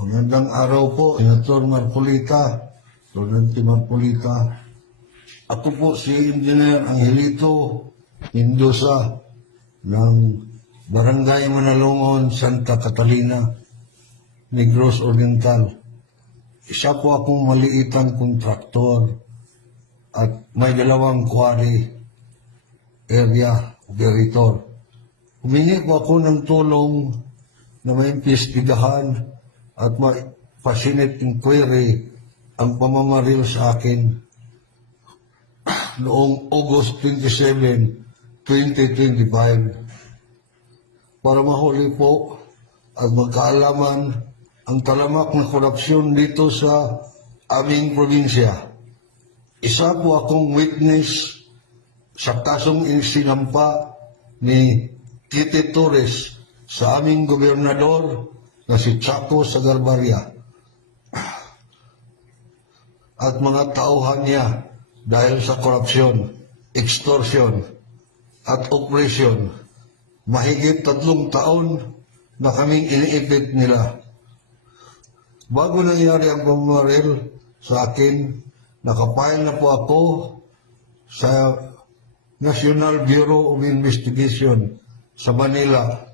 Magandang araw po, Senator Marcolita, Rodante Marcolita. Ako po si Engineer Angelito Mendoza ng Barangay Manalungon, Santa Catalina, Negros Oriental. Isa po akong maliitang kontraktor at may 2 quarry area operator. Humingi po ako ng tulong na may imbestigahan at ma-facilitate inquiry ang pamamaril sa akin noong August 27, 2025 para mahuli po at magkaalaman ang talamak na korupsyon dito sa aming probinsya. Isa po akong witness sa kasong isinampa ni Kitty Torres sa aming gobernador na si Chaco Sagarbarria at mga tauhan niya dahil sa korupsyon, extortion at operation. Mahigit 3 taon na kaming iniipit nila. Bago nangyari ang pamamaril sa akin, nakapile na po ako sa National Bureau of Investigation sa Manila.